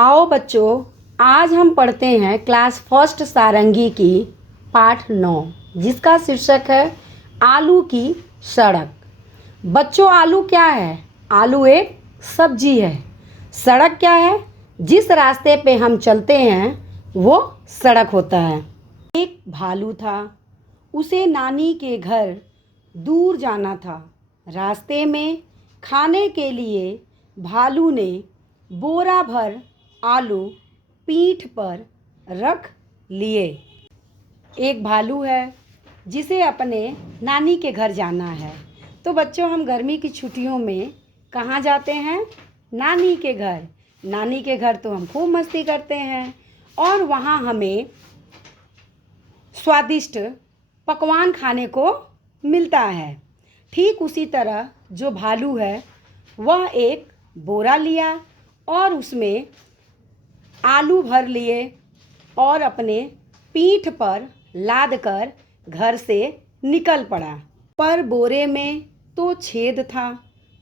आओ बच्चों, आज हम पढ़ते हैं क्लास फर्स्ट सारंगी की पाठ 9, जिसका शीर्षक है आलू की सड़क। बच्चों, आलू क्या है? आलू एक सब्जी है। सड़क क्या है? जिस रास्ते पे हम चलते हैं वो सड़क होता है। एक भालू था, उसे नानी के घर दूर जाना था। रास्ते में खाने के लिए भालू ने बोरा भर आलू पीठ पर रख लिए। एक भालू है जिसे अपने नानी के घर जाना है। तो बच्चों, हम गर्मी की छुट्टियों में कहाँ जाते हैं? नानी के घर। नानी के घर तो हम खूब मस्ती करते हैं और वहाँ हमें स्वादिष्ट पकवान खाने को मिलता है। ठीक उसी तरह जो भालू है वह एक बोरा लिया और उसमें आलू भर लिए और अपने पीठ पर लाद कर घर से निकल पड़ा। पर बोरे में तो छेद था।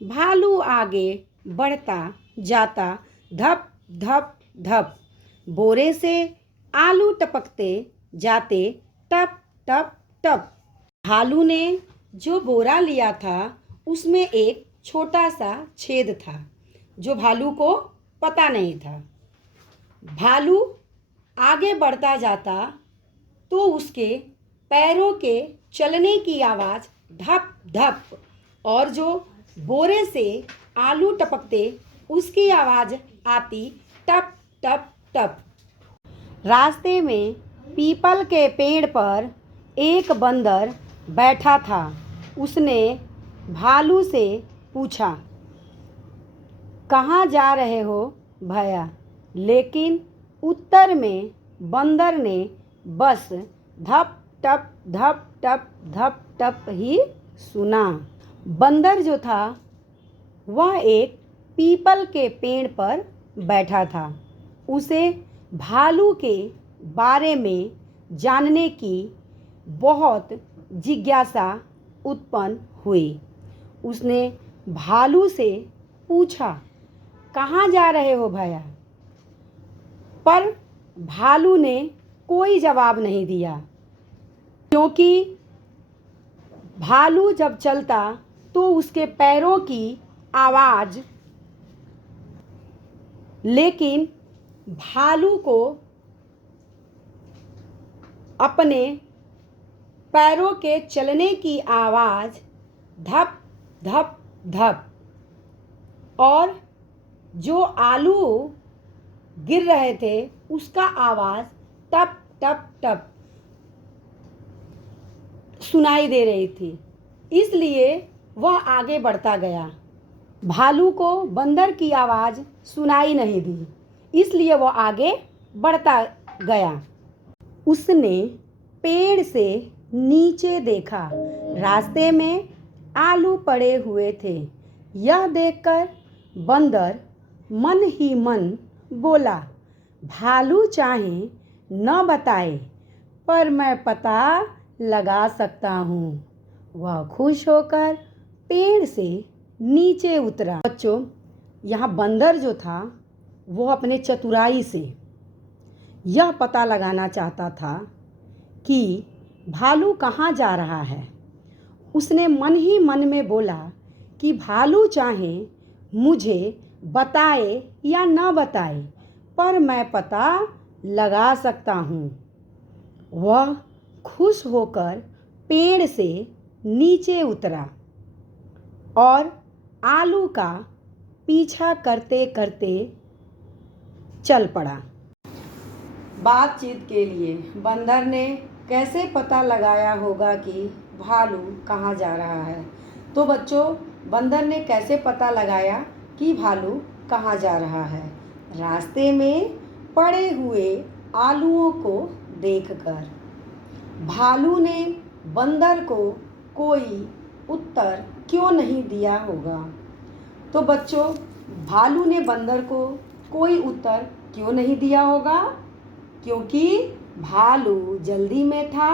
भालू आगे बढ़ता जाता, धप धप धप बोरे से आलू टपकते जाते, टप टप टप। भालू ने जो बोरा लिया था उसमें एक छोटा सा छेद था जो भालू को पता नहीं था। भालू आगे बढ़ता जाता तो उसके पैरों के चलने की आवाज़ धप धप, और जो बोरे से आलू टपकते उसकी आवाज़ आती टप टप टप। रास्ते में पीपल के पेड़ पर एक बंदर बैठा था। उसने भालू से पूछा, कहाँ जा रहे हो भैया? लेकिन उत्तर में बंदर ने बस धप टप धप टप धप टप ही सुना। बंदर जो था वह एक पीपल के पेड़ पर बैठा था। उसे भालू के बारे में जानने की बहुत जिज्ञासा उत्पन्न हुई। उसने भालू से पूछा, कहाँ जा रहे हो भैया? पर भालू ने कोई जवाब नहीं दिया, क्योंकि भालू जब चलता तो उसके पैरों की आवाज़, लेकिन भालू को अपने पैरों के चलने की आवाज़ धप धप धप, और जो आलू गिर रहे थे उसका आवाज़ टप टप टप सुनाई दे रही थी। इसलिए वह आगे बढ़ता गया। भालू को बंदर की आवाज़ सुनाई नहीं दी, इसलिए वह आगे बढ़ता गया। उसने पेड़ से नीचे देखा। रास्ते में आलू पड़े हुए थे। यह देखकर बंदर मन ही मन बोला, भालू चाहे न बताए पर मैं पता लगा सकता हूँ। वह खुश होकर पेड़ से नीचे उतरा। बच्चों, यहाँ बंदर जो था वो अपने चतुराई से यह पता लगाना चाहता था कि भालू कहाँ जा रहा है। उसने मन ही मन में बोला कि भालू चाहे मुझे बताए या न बताए पर मैं पता लगा सकता हूँ। वह खुश होकर पेड़ से नीचे उतरा और आलू का पीछा करते करते चल पड़ा। बातचीत के लिए बंदर ने कैसे पता लगाया होगा कि भालू कहाँ जा रहा है? तो बच्चों, बंदर ने कैसे पता लगाया कि भालू कहाँ जा रहा है? रास्ते में पड़े हुए आलूओं को देखकर। भालू ने बंदर को कोई उत्तर क्यों नहीं दिया होगा? तो बच्चों, भालू ने बंदर को कोई उत्तर क्यों नहीं दिया होगा? क्योंकि भालू जल्दी में था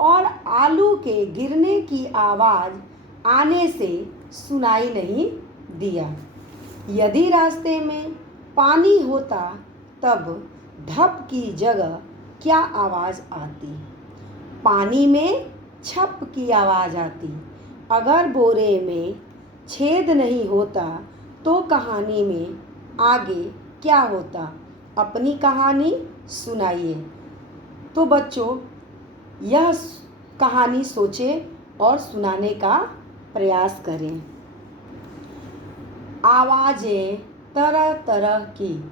और आलू के गिरने की आवाज़ आने से सुनाई नहीं दिया। यदि रास्ते में पानी होता तब धप की जगह क्या आवाज़ आती? पानी में छप की आवाज़ आती। अगर बोरे में छेद नहीं होता तो कहानी में आगे क्या होता? अपनी कहानी सुनाइए। तो बच्चों, यह कहानी सोचें और सुनाने का प्रयास करें। आवाज़ें तरह तरह की,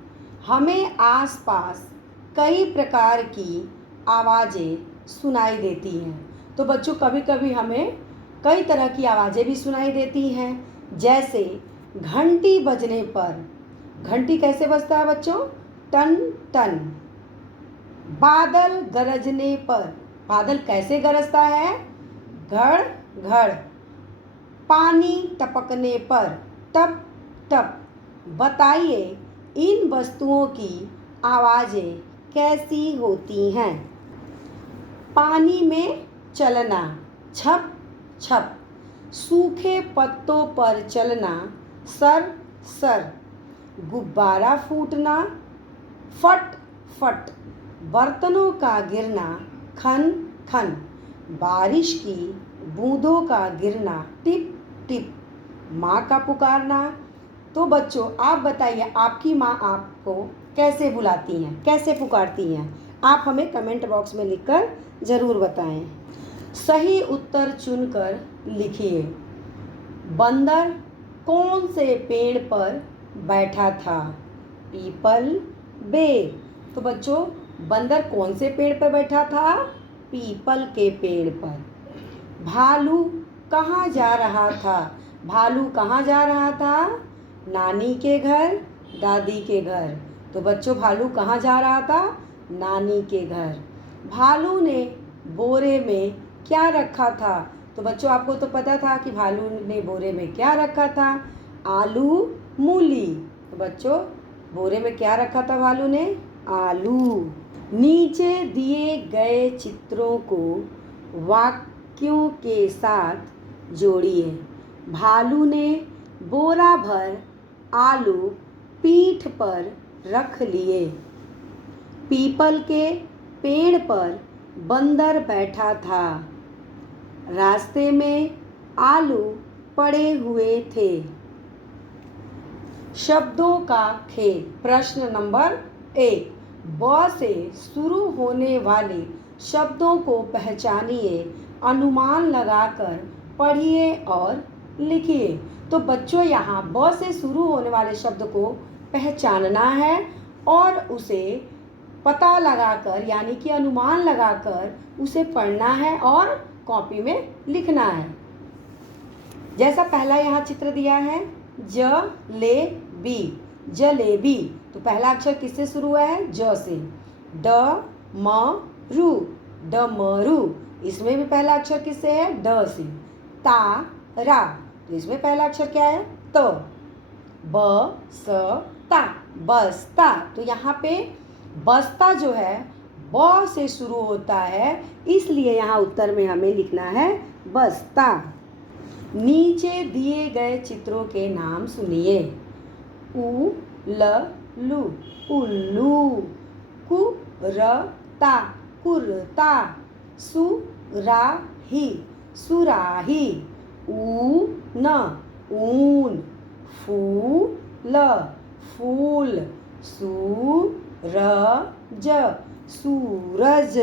हमें आसपास कई प्रकार की आवाज़ें सुनाई देती हैं। तो बच्चों, कभी कभी हमें कई तरह की आवाज़ें भी सुनाई देती हैं। जैसे घंटी बजने पर, घंटी कैसे बजता है बच्चों? टन टन। बादल गरजने पर, बादल कैसे गरजता है? घड़ घड़। पानी टपकने पर, टप टप। बताइए इन वस्तुओं की आवाज़ें कैसी होती हैं? पानी में चलना, छप छप। सूखे पत्तों पर चलना, सर सर। गुब्बारा फूटना, फट फट। बर्तनों का गिरना, खन खन। बारिश की बूंदों का गिरना, टिप टिप। माँ का पुकारना। तो बच्चों, आप बताइए आपकी माँ आपको कैसे बुलाती हैं, कैसे पुकारती हैं? आप हमें कमेंट बॉक्स में लिखकर ज़रूर बताएं। सही उत्तर चुनकर लिखिए। बंदर कौन से पेड़ पर बैठा था? पीपल, बेर। तो बच्चों, बंदर कौन से पेड़ पर बैठा था? पीपल के पेड़ पर। भालू कहाँ जा रहा था? भालू कहाँ जा रहा था? नानी के घर, दादी के घर। तो बच्चों, भालू कहाँ जा रहा था? नानी के घर। भालू ने बोरे में क्या रखा था? तो बच्चों, आपको तो पता था कि भालू ने बोरे में क्या रखा था? आलू, मूली। तो बच्चों, बोरे में क्या रखा था भालू ने? आलू। नीचे दिए गए चित्रों को वाक्यों के साथ जोड़िए। भालू ने बोरा भर आलू पीठ पर रख लिए। पीपल के पेड़ पर बंदर बैठा था। रास्ते में आलू पड़े हुए थे। शब्दों का खेल। प्रश्न नंबर 1। ब से शुरू होने वाले शब्दों को पहचानिए, अनुमान लगाकर पढ़िए और लिखिए। तो बच्चों, यहाँ ब से शुरू होने वाले शब्द को पहचानना है और उसे पता लगाकर, यानी कि अनुमान लगाकर उसे पढ़ना है और कॉपी में लिखना है। जैसा पहला यहाँ चित्र दिया है, जलेबी, जलेबी। तो पहला अक्षर किससे शुरू हुआ है? ज से। डमरू, डमरू। इसमें भी पहला अक्षर किससे है? ड से। तारा, तो इसमें पहला अक्षर क्या है? त। बसता, बस्ता। तो यहाँ पे बस्ता जो है ब से शुरू होता है, इसलिए यहाँ उत्तर में हमें लिखना है बस्ता। नीचे दिए गए चित्रों के नाम सुनिए। उल्लू, उल्लू। कुरता, कुर्ता। सुराही, सुराही। ऊन, ऊन। फूल, फूल। सूरज, सूरज।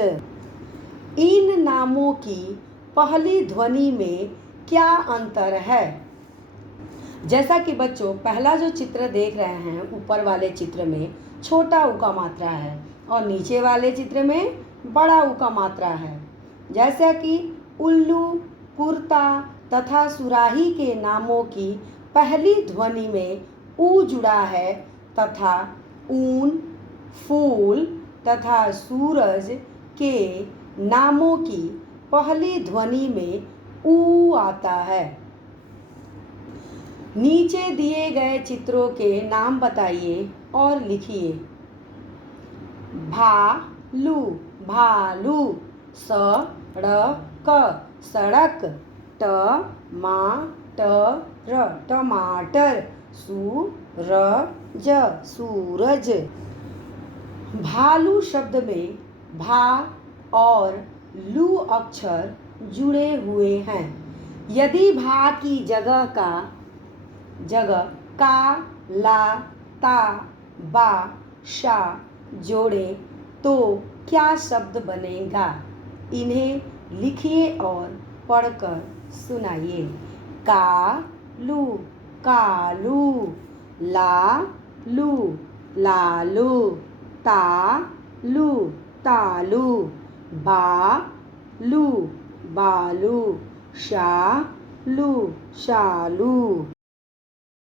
इन नामों की पहली ध्वनि में क्या अंतर है? जैसा कि बच्चों, पहला जो चित्र देख रहे हैं, ऊपर वाले चित्र में छोटा ऊ का मात्रा है और नीचे वाले चित्र में बड़ा ऊ का मात्रा है। जैसा कि उल्लू, कुर्ता तथा सुराही के नामों की पहली ध्वनि में ऊ जुड़ा है तथा ऊन, फूल तथा सूरज के नामों की पहली ध्वनि में ऊ आता है। नीचे दिए गए चित्रों के नाम बताइए और लिखिए। भालू, भालू। सड़क, सड़क। टमाटर, टमाटर। सूरज, सूरज। भालू शब्द में भा और लू अक्षर जुड़े हुए हैं। यदि भा की जगह का, ला, ता, बा, शा जोड़े तो क्या शब्द बनेगा? इन्हें लिखिए और पढ़कर सुनाइए। कालू, कालू, लालू, लालू, तालू, तालू, बालू, बालू, शालू, शालू।